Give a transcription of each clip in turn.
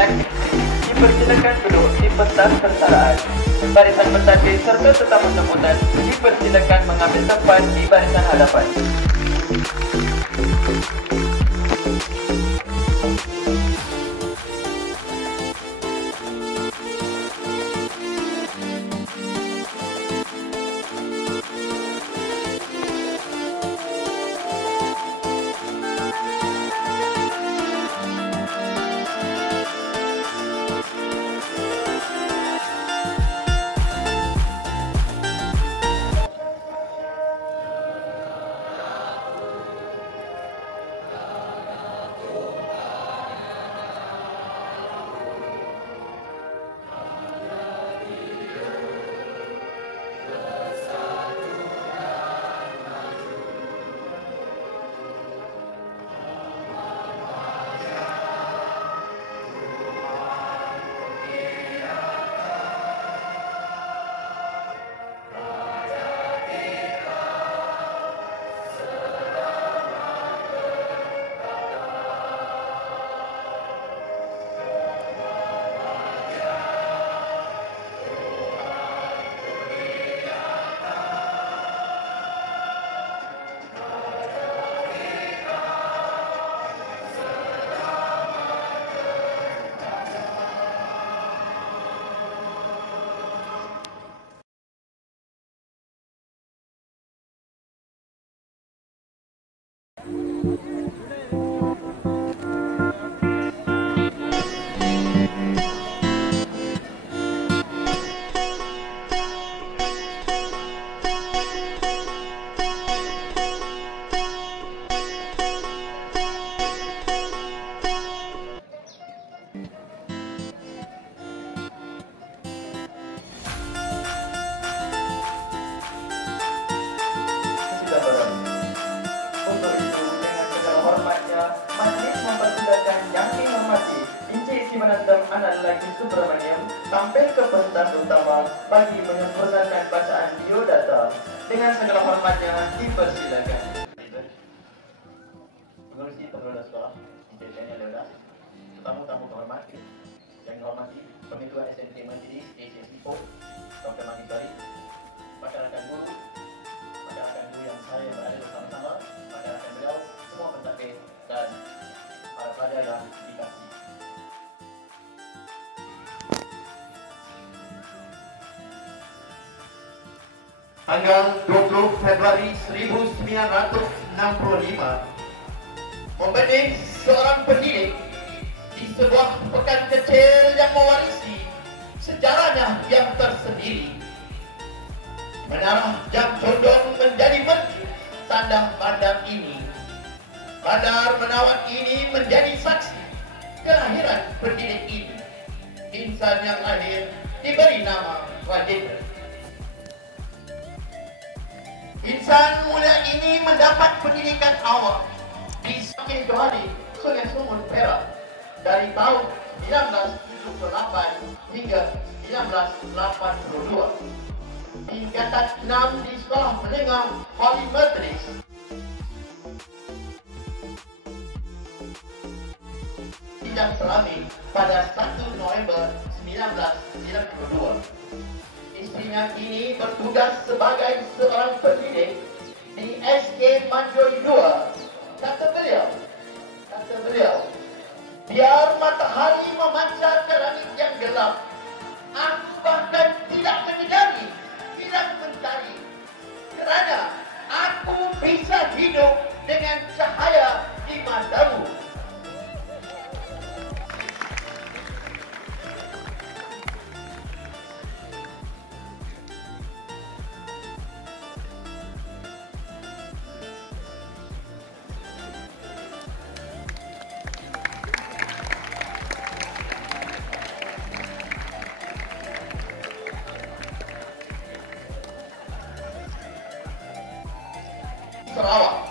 dan dipersilakan duduk di pentas persaraan. Barisan pentadbir serta tetamu sambutan dipersilakan mengambil tempat di barisan hadapan. Tampil ke pentas utama bagi menyempurnakan bacaan biodata. Dengan segala hormatnya dipersilakan. Pengurusi pengelola sekolah, Encik Daniel Leodas, tetamu-tamu kehormat yang dihormati Pengetua SMK Majlis ACS4, Dr. Manisari, masyarakat guru yang saya berada bersama-sama, masyarakat beliau, semua pentadbir dan para pelajar yang dikasihi. Tanggal 20 Februari 1965 membenih seorang pendidik di sebuah pekan kecil yang mewarisi sejarahnya yang tersendiri. Menara Jam Condong menjadi mercu tanda pandang ini. Bandar Menawan ini menjadi saksi kelahiran pendidik ini. Insan yang lahir diberi nama Rajendra. Insan mulia ini mendapat pendidikan awal di Sakit Johari, Sungai Sungun, Perak dari tahun 1978 hingga 1982. Tingkatan 6 di Sekolah Menengah Polimetris. Sidang Selami pada 1 November 1992. yang kini bertugas sebagai seorang pendidik di SK Manjoi 2. Kata beliau, biar matahari memancar ke langit yang gelap, aku bahkan tidak menyedari, tidak mencari, kerana aku bisa hidup dengan cahaya di matamu. Sarawak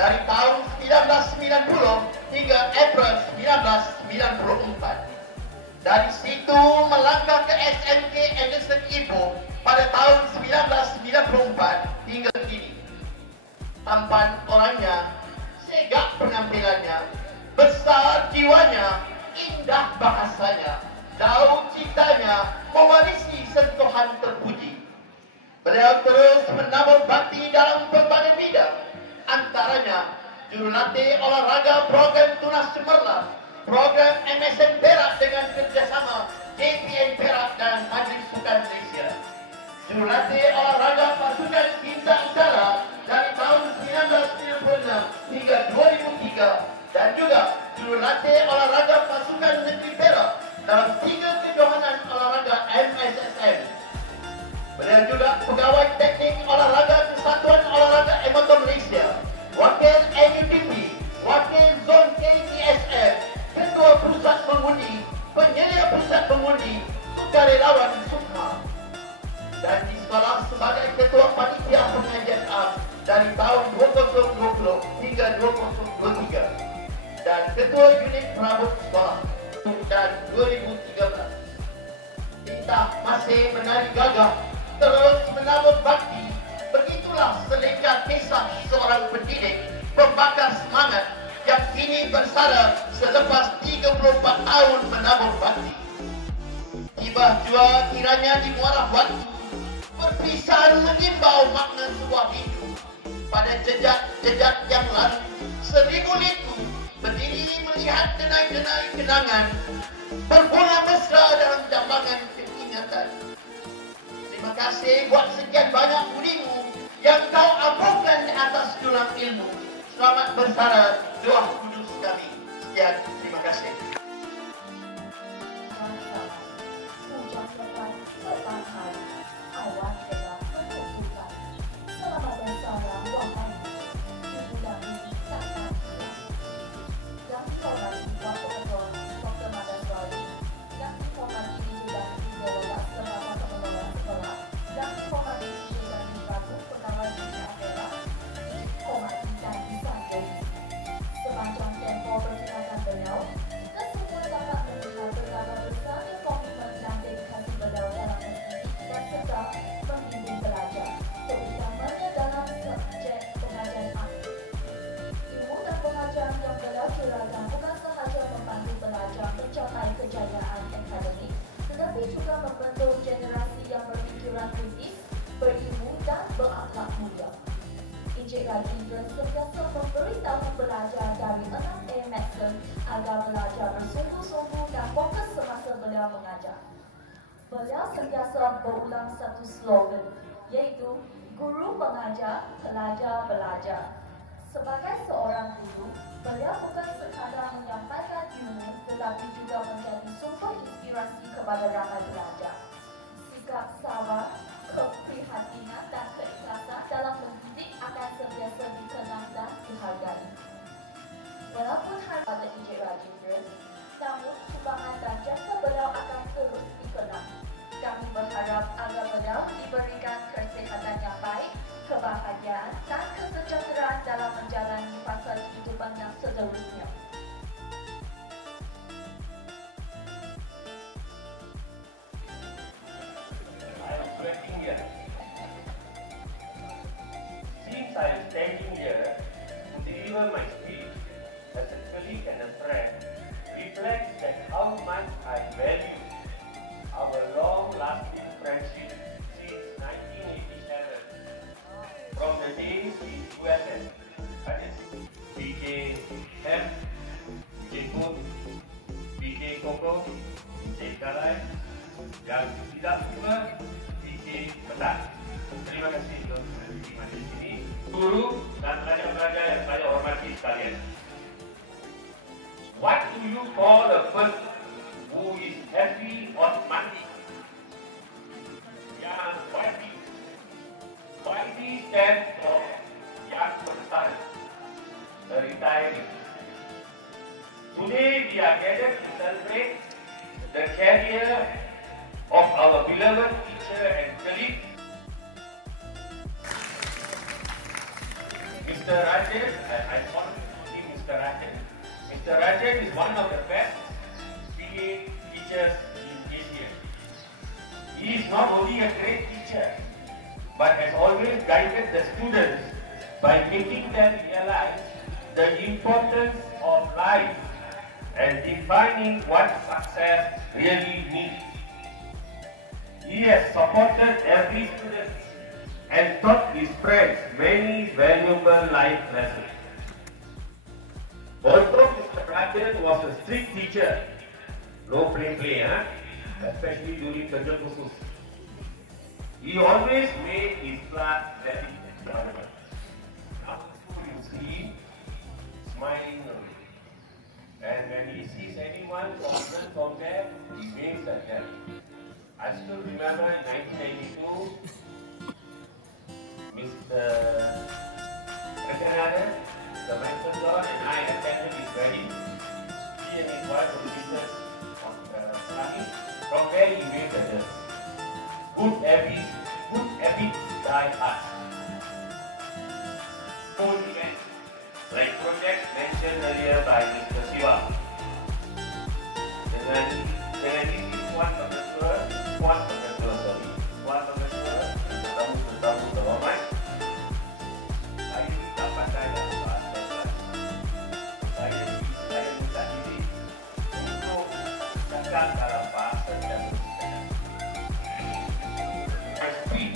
dari tahun 1990 hingga April 1994. Dari situ melangkah ke SMK Anderson Ipoh pada tahun 1994 hingga kini. Tampan orangnya, segak penampilannya, besar jiwanya, indah bahasanya, daun cintanya mewarisi sentuhan terpuji. Beliau terus menambah bakti dalam berbagai bidang, antaranya jurulatih olahraga program Tunas Cemerlang, program MSN Perak dengan kerjasama JPN Perak dan Majlis Sukan Malaysia. Jurulatih olahraga pasukan Bintang Utara dari tahun 1996 hingga 2003 dan juga jurulatih olahraga pasukan negeri Perak dalam 3 kejohanan olahraga MSSM. Beliau juga pegawai teknik olahraga Kesatuan Olahraga Amatur Malaysia, wakil NUTP, wakil zon KTSM, ketua pusat pengundi, penyelia pusat pengundi, sukarelawan Sukma, dan di sekolah sebagai ketua panitia pengajian am dari tahun 2020 hingga 2023 dan ketua unit perabot sekolah dan 2013. Kita masih menari gagah, terus menambah bakti. Begitulah selengkap kisah seorang pendidik pembakar semangat yang kini bersara selepas 34 tahun menambah bakti. Tiba jua kiranya di muara waktu, perpisahan mengimbau makna sebuah hidup. Pada jejak-jejak yang lalu, 1000 liku berdiri melihat denai-denai kenangan, berbunga mesra dalam jambangan keingatan. Terima kasih buat sekian banyak budimu yang kau ampunkan di atas tulang ilmu. Selamat bersara doa kudus kami. Sekian, terima kasih. Encik Rajendra sentiasa memberitahu pelajar dari 6A Maxim agar belajar bersungguh-sungguh dan fokus semasa beliau mengajar. Beliau sentiasa berulang satu slogan, iaitu guru mengajar, pelajar belajar. Sebagai seorang guru, beliau bukan sekadar menyampaikan ilmu tetapi juga menjadi sumber inspirasi kepada ramai pelajar. Sikap sabar, keprihatinan dan keikhlasan dalam mendidik akan sentiasa dikenang dan dihargai. Walaupun pada Encik Rajendra, namun sumbangan dan jasa beliau akan terus dikenang. Kami berharap agar beliau diberikan kesihatan yang baik, kebahagiaan dan kesejahteraan dalam menjalani fasa kehidupan yang seterusnya. I am standing here to deliver my speech as a colleague and a friend reflects that how much I value our long-lasting friendship from the days in USS. That is PK Hem, PK Food, PK Koko, PK Kalai, yang tidak pula PK Petang. Terima kasih untuk berhubungan di sini. Guru dan pelajar-pelajar yang saya hormati sekalian. What do you call a person who is happy on Monday? Yang YB stands for Young Person, a retiree. Today we are gathered to celebrate the career of our beloved teacher and colleague, Mr. Rajan. I want to see Mr. Rajan. Mr. Rajan is one of the best PA teachers in Asia. He is not only a great teacher, but has always guided the students by making them realize the importance of life and defining what success really means. He has supported every student and taught his friends many valuable life lessons. Although Mr. Rajan was a strict teacher, no play, especially during kerja khusus, he always made his class very enjoyable. Now you see, smiling away. And when he sees anyone from there, he waves at them. I still remember in 1992, Mr. Rajanathan, the mentor, and I attended his wedding. He and his wife were visitors on Selangor. From there, he waved at us. Good habits die hard. Cool events, like projects mentioned earlier by Mr. Siva. Dengan isi Puan Pengetua, tetamu terhormat. Saya minta pandai dalam bahasa Inggeris. Saya minta diri untuk cakap dalam bahasa dan bercakap. My speech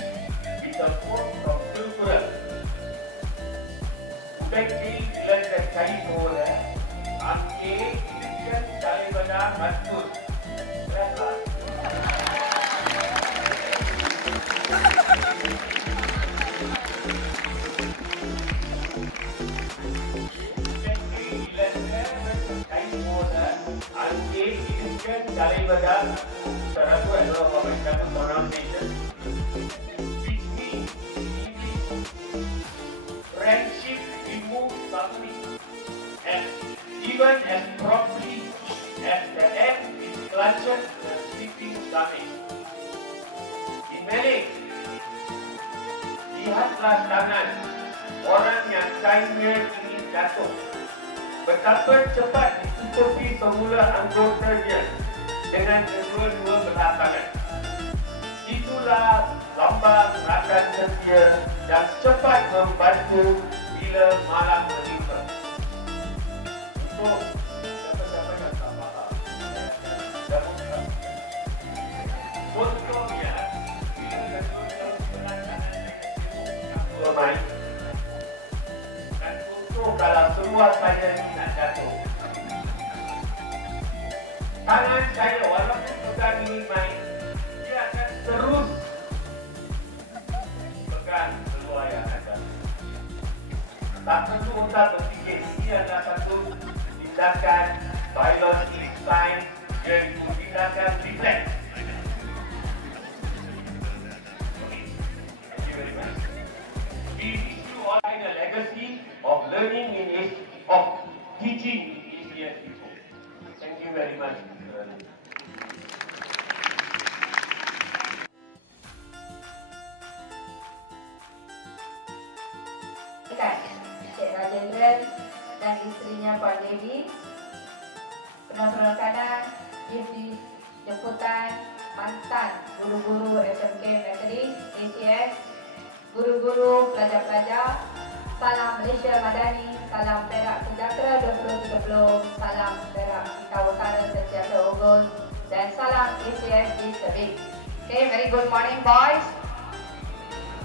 is a quote from Al-Quran. Ubekti ilangan cari bola, angke hidupkan cari benar maksud. Cari benar, cara tu adalah pembaca pronunciation, which means friendship removes suffering, and even as properly as the egg is clutches the sleeping stomach. In Malay, lihatlah tangan orang yang kainnya ingin jatuh. Betapa cepat ditutupi semula anggotanya dengan kedua-dua belah tangan. Itulah lambang rakan setia yang cepat membantu bila malam menimpa. Untuk siapa-siapa yang tak faham, contohnya bila kedua-dua belah tangan bermain, dan contoh kalau semua saya nak jatuh, tangan saya walaupun pegang ini main, dia akan terus pegang keluar yang ada. Tak perlu untuk berfikir, ini adalah satu tindakan biologi sains, iaitu tindakan refleks. Thank you very much. We wish you all a legacy of learning of teaching in Asian people. Thank you very much. Cik Rajendran dan isterinya Puan Devi, penonton-penonton, jemputan mantan guru-guru SMK Methodist, ACS, guru-guru, pelajar-pelajar, salam Malaysia Madani, salam Perak Sejahtera 2030, salam Perak Kita Utara Sentiasa Unggul, dan salam ACS di Sebik. Okay, very good morning boys.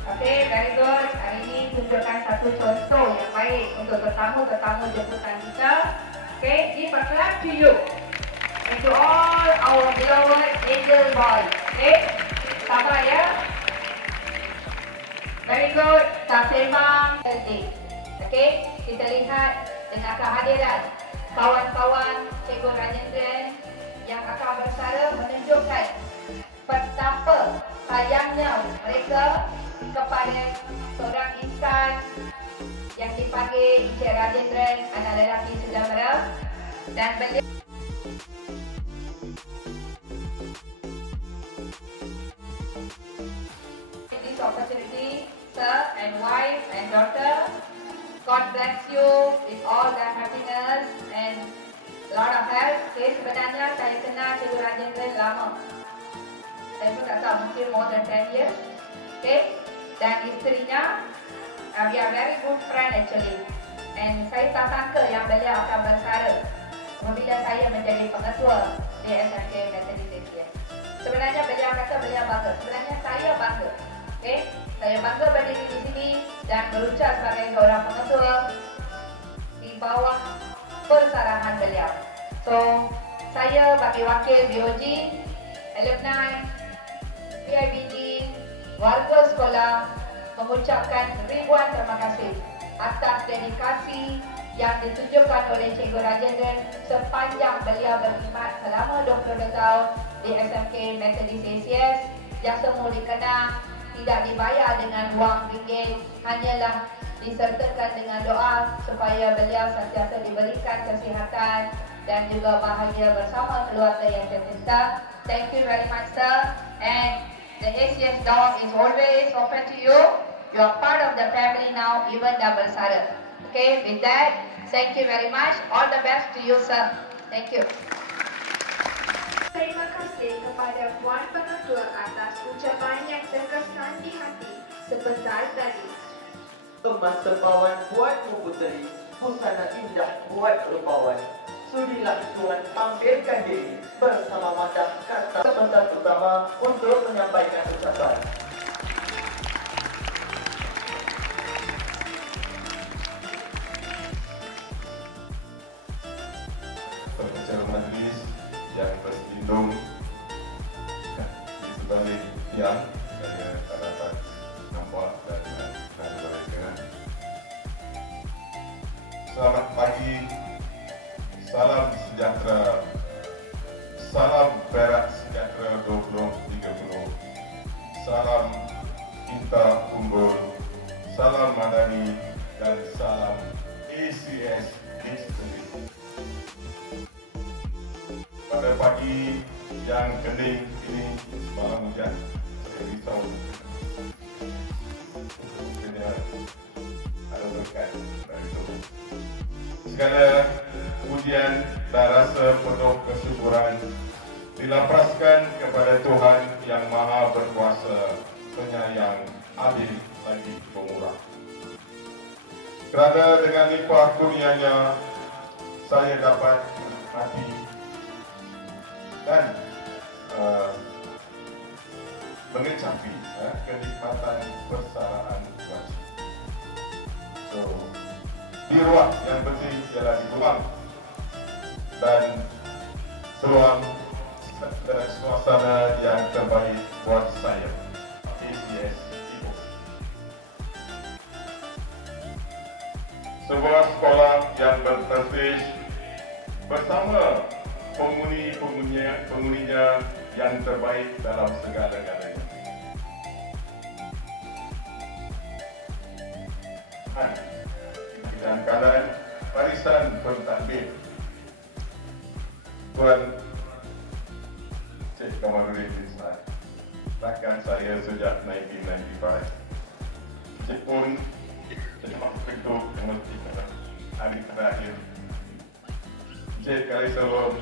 Okey, very good. Hari ini tunjukkan satu contoh yang baik untuk tetamu-tetamu jemputan kita. Okey, give a clap to you. And to all our beloved angel boys. Okey, sabar ya. Very good. Tak sembang. Okey, kita lihat dengan kehadiran kawan-kawan Cikgu Rajendran yang akan bersara menunjukkan betapa sayangnya mereka kepada seorang insan yang dipanggil Encik Rajendran, anak lelaki saudara, dan beliau this opportunity, sir and wife and daughter. God bless you with all the happiness and lot of health. Okay, sebenarnya saya kenal Cikgu Rajendran lama. Saya pun tak tahu, mungkin more than 10 years. Okay, dan isterinya, we are very good friend actually. And saya tak sangka yang beliau akan bersara apabila saya menjadi pengetua di SMK Methodist ACS. Sebenarnya beliau kata beliau bangga. Sebenarnya saya bangga. Okay, saya bangga berdiri di sini dan berucap sebagai seorang pengetua di bawah persarahan beliau. So, saya bagi wakil BOG, alumni, PIBG, warga sekolah mengucapkan ribuan terima kasih atas dedikasi yang ditunjukkan oleh Cikgu Rajendran sepanjang beliau berkhidmat selama 22 tahun di SMK Methodist ACS yang semua dikenang tidak dibayar dengan wang ringgit, hanyalah disertakan dengan doa supaya beliau sentiasa diberikan kesihatan dan juga bahagia bersama keluarga yang tercinta. Thank you very much, sir. And the ACS door is always open to you. You are part of the family now, even dah bersara. Okay, with that, thank you very much. All the best to you, sir. Thank you. Terima kasih kepada Puan Pengetua atas ucapan yang terkesan di hati sebentar tadi. Masa pawan buatmu puteri, busana indah buat rupawan. Sudilah Tuhan tampilkan diri bersama macam kata sebentar pertama untuk menyampaikan ucapan. Pengacara majlis yang terlindung di sebalik tiang, saya tak dapat nampak dan mereka. Selamat pagi, salam sejahtera, salam Perak Sejahtera 2030, salam Cinta Unggul, salam Madani dan salam ACS History. Pada pagi yang kening ini semalam hujan, saya risau kena ada berkat dari itu. Segala pujian dan rasa penuh kesyukuran dilapaskan kepada Tuhan yang Maha Berkuasa, Penyayang, Adil lagi Pemurah. Kerana dengan limpah kurnianya saya dapat menikmati dan mengecapi kenikmatan persaraan wajib. So, di ruang yang penting ialah di ruang dan ruang suasana yang terbaik buat saya, ACS Ibu. Sebuah sekolah yang berprestij bersama penghuninya yang terbaik dalam segala-galanya. Dan keadaan barisan pentadbir Tuan Cik Kamarudin Islam, rakan saya sejak 1995. Cik pun terjemah bentuk kementerian hari terakhir. Cik kali sebelum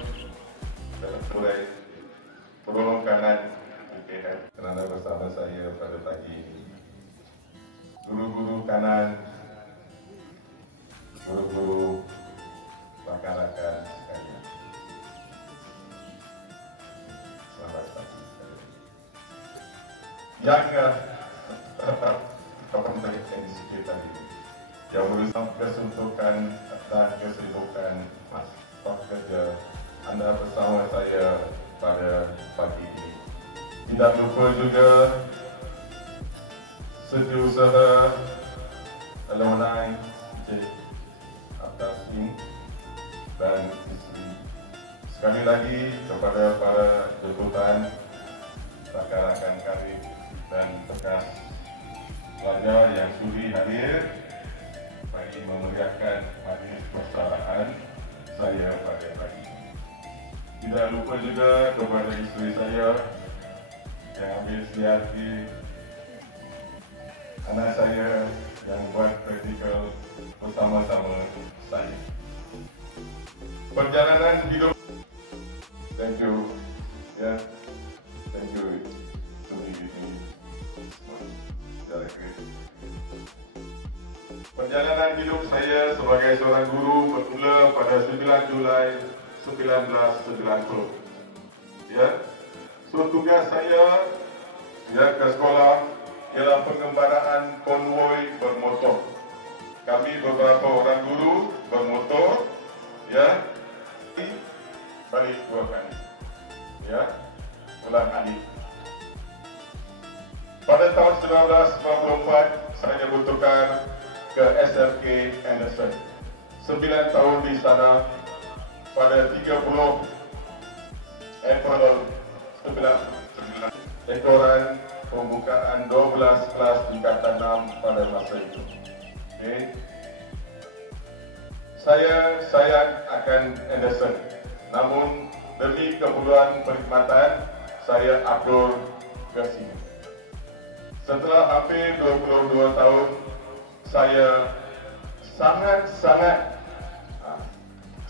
dalam surai tolong kanan UKM kerana bersama saya pada pagi ini. Guru-guru kanan, guru-guru rakan-rakan sekalian. Selamat pagi sekali. Yang kita ini. Yang berusaha kesuntukan dan kesibukan masa kerja anda bersama saya pada pagi ini. Tidak lupa juga setiausaha alumni Encik Abdas Ing dan isteri. Sekali lagi kepada para jemputan, rakan-rakan karib dan bekas pelajar yang sudi hadir bagi memeriahkan majlis persaudaraan saya pada pagi ini. Tidak lupa juga kepada isteri saya yang ambil sehati, anak saya yang buat praktikal bersama-sama saya. Perjalanan hidup. Thank you. Yeah. Thank you to be with me. Perjalanan hidup saya sebagai seorang guru bermula pada 9 Julai 1990. Ya. So tugas saya ke sekolah ialah pengembaraan konvoi bermotor. Kami beberapa orang guru bermotor, ya, balik 2 kali, ya, ulang kali. Pada tahun 1994 saya bertukar ke SLK Anderson. 9 tahun di sana. Pada 30 April 1999, ekoran pembukaan 12 kelas tingkatan 6 pada masa itu. Okay. Saya sayang akan Anderson, namun demi keperluan perkhidmatan saya atur ke sini. Setelah hampir 22 tahun, saya sangat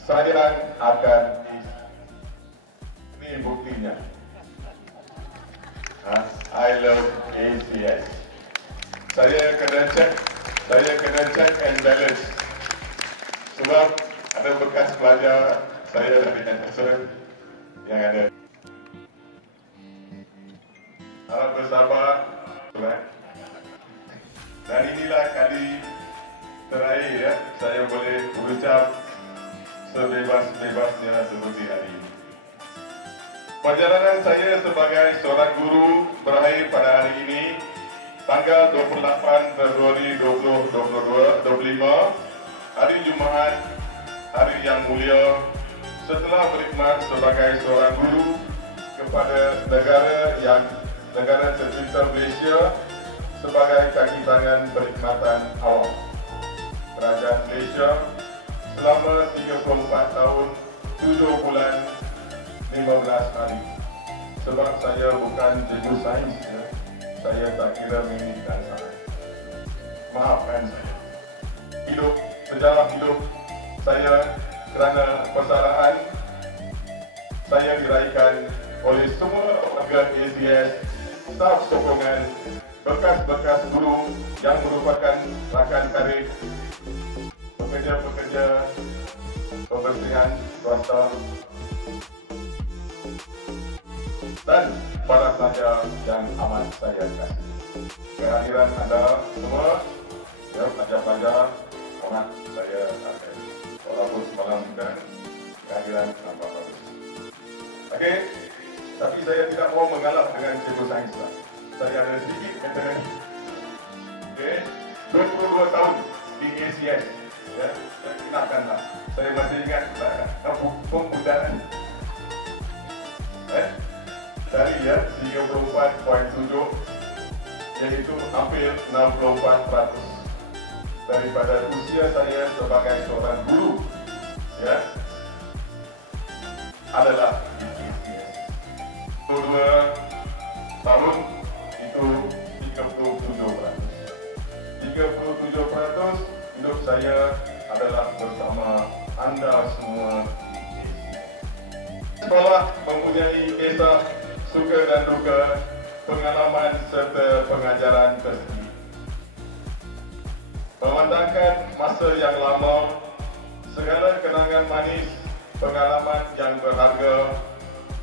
sayang akan ini buktinya. I love ACS. Saya kena check and balance. Sebab ada bekas pelajar saya dari Anderson yang ada. Harap bersabar. Dan inilah kali terakhir ya, saya boleh berucap sebebas-bebasnya seperti hari ini. Perjalanan saya sebagai seorang guru berakhir pada hari ini, tanggal 28 Februari 2025, hari Jumaat, hari yang mulia, setelah berkhidmat sebagai seorang guru kepada negara tercinta Malaysia sebagai kaki tangan perkhidmatan awam Kerajaan Malaysia selama 34 tahun, 7 bulan, 15 hari. Sebab saya bukan cikgu sains, ya. Saya tak kira minit dan sains. Maafkan saya. Sejarah hidup saya kerana persaudaraan saya diraihkan oleh semua warga ACS, staf sokongan, bekas-bekas guru yang merupakan rakan karib, pekerja-pekerja kebersihan swasta dan para pelajar yang amat saya kasih. Kehadiran anda semua, ya, pelajar-pelajar, amat saya kasih. Walaupun semalam dan kehadiran nampak bagus. Okey, tapi saya tidak mau mengalah dengan cikgu sains lah. Saya ada sedikit katakan. Okey, 22 tahun di ACS. Ya, kenalkanlah. Saya masih ingat pembudayaan. Dari ya 34.7, iaitu hampir 64% daripada usia saya sebagai seorang guru, ya, adalah di ACS. 22 tahun itu 37%. 37% hidup saya adalah bersama anda semua di ACS. Sekolah mempunyai kisah suka dan duka, pengalaman serta pengajaran tersendiri. Memandangkan masa yang lama, segala kenangan manis, pengalaman yang berharga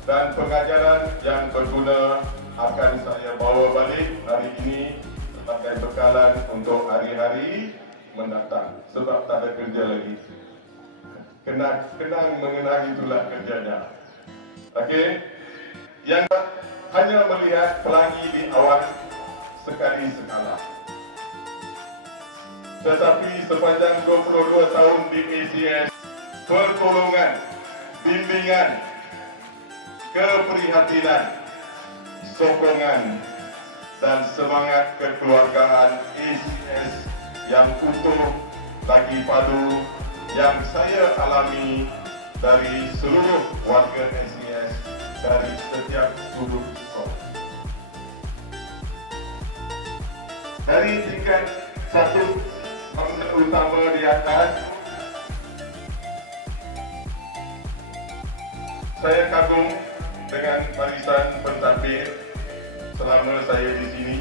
dan pengajaran yang berguna akan saya bawa balik hari ini sebagai bekalan untuk hari-hari mendatang sebab tak ada kerja lagi. Kenang mengenang itulah kerjanya. Okey, yang hanya melihat pelangi di awan sekali sekala. Tetapi sepanjang 22 tahun di ACS, pertolongan, bimbingan, keprihatinan, sokongan dan semangat kekeluargaan ACS yang utuh lagi padu yang saya alami dari seluruh warga ACS dari setiap sudut sekolah. Dari tingkat satu bangunan utama di atas, saya kagum dengan barisan pentadbir selama saya di sini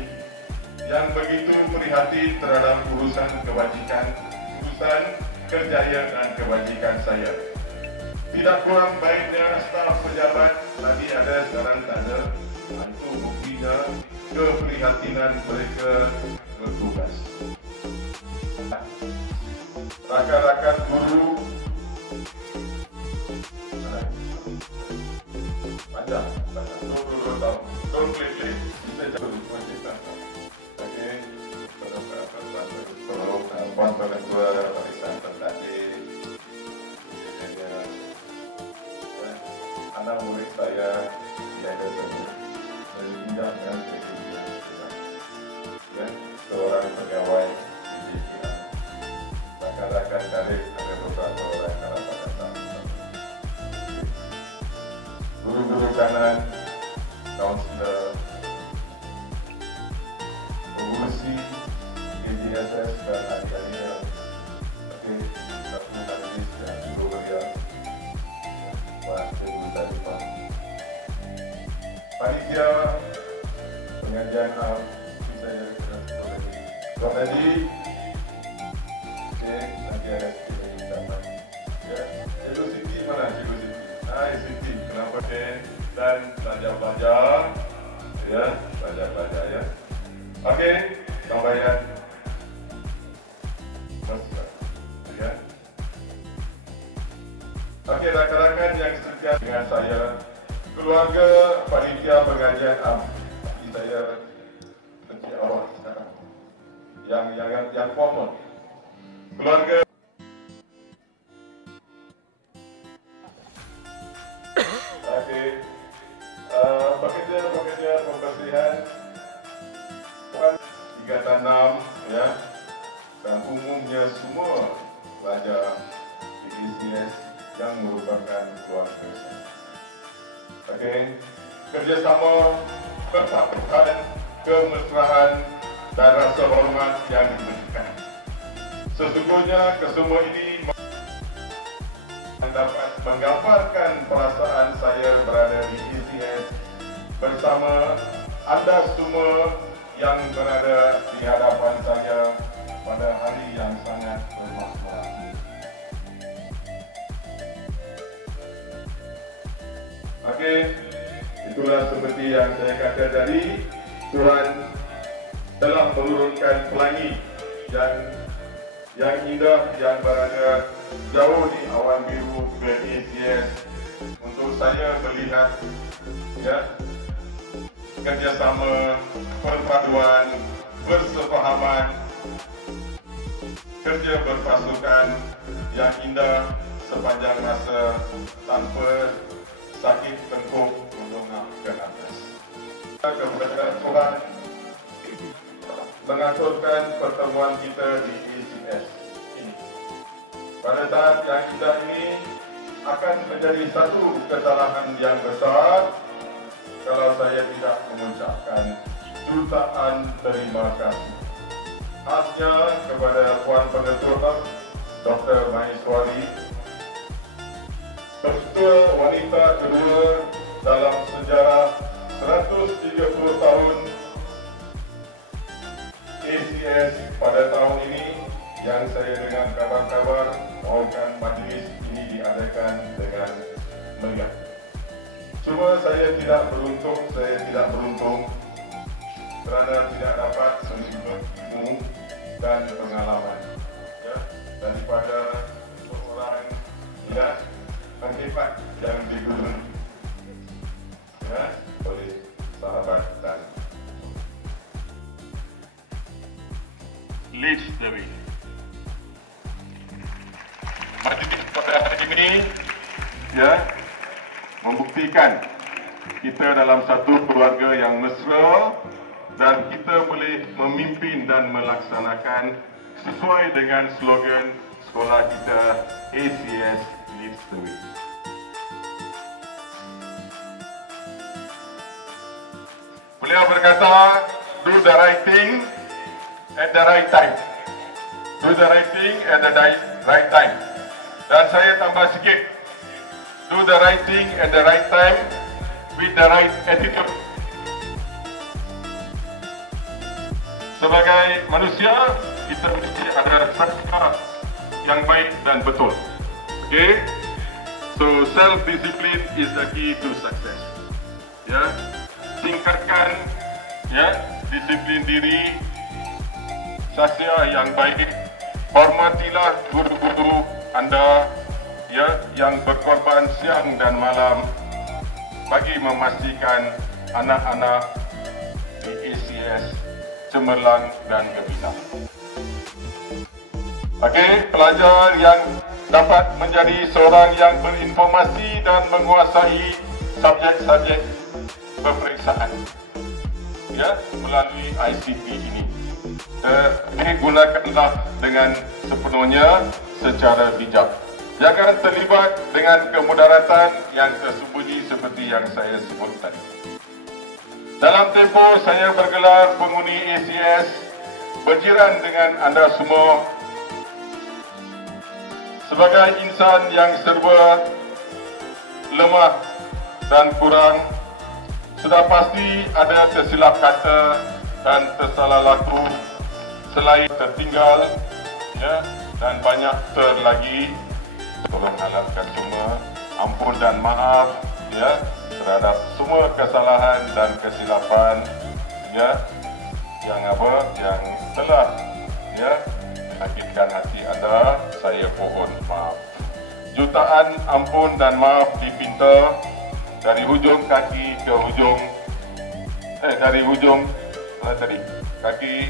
yang begitu prihatin terhadap urusan kebajikan, urusan kerjaya dan kebajikan saya. Tidak kurang baiknya staf pejabat tadi ada, sekarang tak ada. Itu buktinya keprihatinan mereka bertugas. Rakan-rakan guru panjang, 22 tahun. Don't play. Kita jauh macam okey. Puan Pengetua Barisan Pentadbir, anak murid saya jaga semua tidak dengan kehidupan seorang pegawai di JPA. Rakan-rakan karir ada beberapa orang yang datang. Guru-guru kanan, kaunselor, pengurusi AJSS dan adik-adiknya. Okey, satu majlis dan guru beliau. Pak Ibu Tarifah. Panitia pengajian saya lagi. Tuan Haji. Okey, nanti ada sikit lagi datang. Ya, Cikgu Siti mana Cikgu Siti? Hai Siti, kenapa dan belajar-belajar. Ya, belajar-belajar ya. Okey, sampaian. Ya. Okey, rakan-rakan yang setia dengan saya, keluarga panitia pengajian saya sejak awal sekarang. Yang formal. Keluarga okey. Pekerja pembersihan 3 ya. Dan umumnya semua pelajar di ACS yang merupakan keluarga saya. Okey, kerjasama, persatuan, kemesraan dan rasa hormat yang diberikan. Sesungguhnya kesemua ini dapat menggambarkan perasaan saya berada di ACS bersama anda semua yang berada di hadapan saya pada hari yang sangat bermakna ini. Okey, itulah seperti yang saya kata tadi, Tuhan telah menurunkan pelangi yang indah yang berada jauh di awan biru ke ACS untuk saya melihat ya kerjasama, perpaduan, bersefahaman, kerja berpasukan yang indah sepanjang masa tanpa sakit tengkuk menengah ke atas. Kepada Tuhan mengaturkan pertemuan kita di ACS ini. Pada saat yang indah ini akan menjadi satu kesalahan yang besar kalau saya tidak mengucapkan jutaan terima kasih. Khasnya kepada Puan Pengetua Dr. Maheswari, ketua wanita kedua dalam sejarah 130 tahun ACS pada tahun ini yang saya dengar kabar-kabar mahukan majlis ini diadakan dengan meriah. Cuma saya tidak beruntung kerana tidak dapat menjumpai dan pengalaman, ya, daripada seorang penghebat yang diguru, ya, oleh sahabat dan leads the way. Majlis pada hari ini, ya, membuktikan kita dalam satu keluarga yang mesra dan kita boleh memimpin dan melaksanakan sesuai dengan slogan sekolah kita, ACS Leads the Way. Beliau berkata, do the right thing at the right time. Do the right thing at the right time. Dan saya tambah sikit, do the right thing at the right time with the right attitude. Sebagai manusia, kita mesti ada sikap yang baik dan betul. Okay? So self-discipline is the key to success. Ya, tingkatkan, ya, disiplin diri, sasya yang baik, hormatilah guru-guru anda, ya, yang berkorban siang dan malam bagi memastikan anak-anak di ACS cemerlang dan gembira. Okey, pelajar yang dapat menjadi seorang yang berinformasi dan menguasai subjek-subjek peperiksaan, ya, melalui ICT ini. Digunakanlah dengan sepenuhnya secara bijak. Jangan terlibat dengan kemudaratan yang tersembunyi seperti yang saya sebut tadi. Dalam tempoh saya bergelar pengundi ACS, berjiran dengan anda semua sebagai insan yang serba lemah dan kurang, sudah pasti ada tersilap kata dan tersalah laku, selain tertinggal, ya, dan banyak terlagi. Tolong harapkan semua ampun dan maaf, ya, terhadap semua kesalahan dan kesilapan, ya, yang telah, ya, menyakitkan hati anda. Saya mohon maaf. Jutaan ampun dan maaf dipinta dari hujung kaki ke hujung, dari hujung kaki,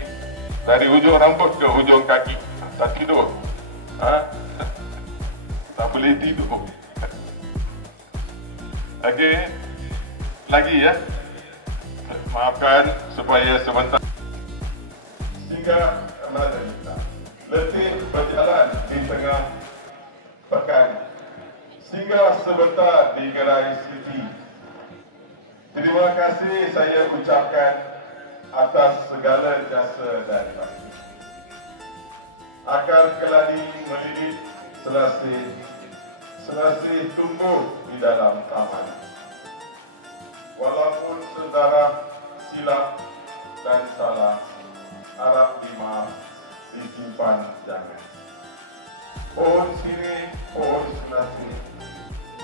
dari hujung rambut ke hujung kaki. Tak tidur, tak boleh tidur. Okey, lagi, ya. Maafkan supaya sebentar. Sehingga letih berjalan di tengah pekan, singgah sebentar di gerai City. Terima kasih saya ucapkan atas segala jasa dan bakti. Akar keladi melilit selasih tumbuh di dalam taman. Walaupun sedarah silap dan salah, harap dimaaf, disimpan jangan. Pohon sirih, pohon selasih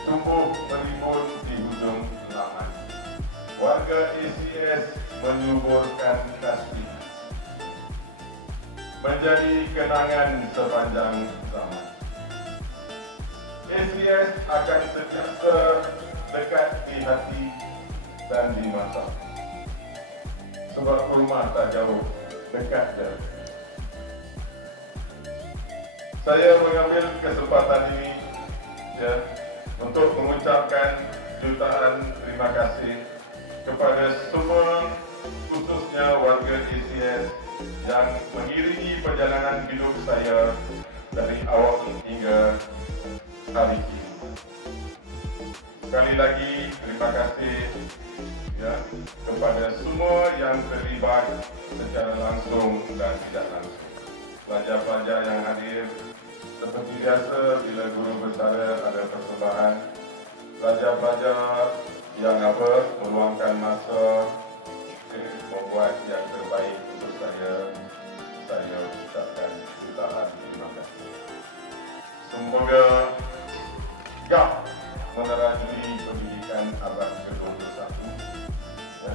tumbuh merimbun di hujung laman. Warga ACS menyuburkan kasih menjadi kenangan sepanjang zaman. ACS akan sentiasa dekat di hati dan di mata. Sebab rumah tak jauh, dekat je. Saya mengambil kesempatan ini, ya, untuk mengucapkan jutaan terima kasih kepada semua, khususnya warga ACS yang mengiringi perjalanan hidup saya dari awal hingga hari ini. Sekali lagi terima kasih, ya, kepada semua yang terlibat secara langsung dan tidak langsung. Pelajar-pelajar yang hadir, seperti biasa bila guru bersara ada persembahan, pelajar-pelajar yang meluangkan masa membuat yang terbaik untuk saya ucapkan jutaan terima kasih. Semoga gah menerajui pendidikan abad ke-21, ya,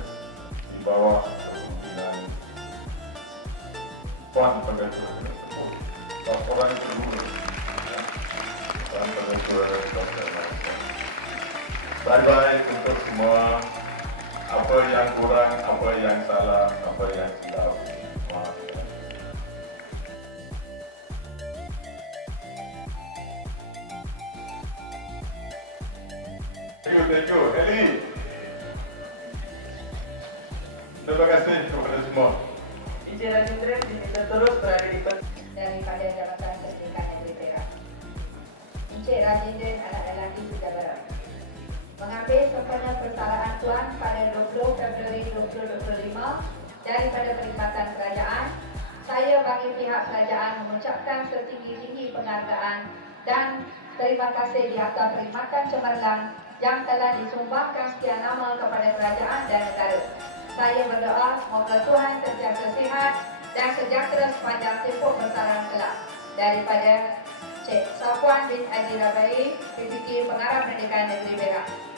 di bawah kepemimpinan Puan Pengetua tersebut. Laporan kedua, Puan Pengetua Dr. Malaysia. Bye-bye untuk semua. Apa yang kurang, apa yang salah, apa yang silap, maafkan. Thank you. Eli. Terima kasih kepada semua. Encik Rajendra diminta terus berada di daripada Jabatan Pendidikan Negeri Perak. Encik Rajendra anak lelaki Sejahtera mengambil sempena persaraan Tuan pada 20 Februari 2025 daripada Perkhidmatan Kerajaan. Saya bagi pihak kerajaan mengucapkan setinggi-tinggi penghargaan dan terima kasih di atas perkhidmatan cemerlang yang telah disumbangkan sekian lama kepada kerajaan dan negara. Saya berdoa semoga Tuhan sentiasa sihat dan sejahtera sepanjang tempoh persaraan kelak. Daripada Cik Safwan bin Haji Rabai, PPT Pengarah Pendidikan Negeri Perak.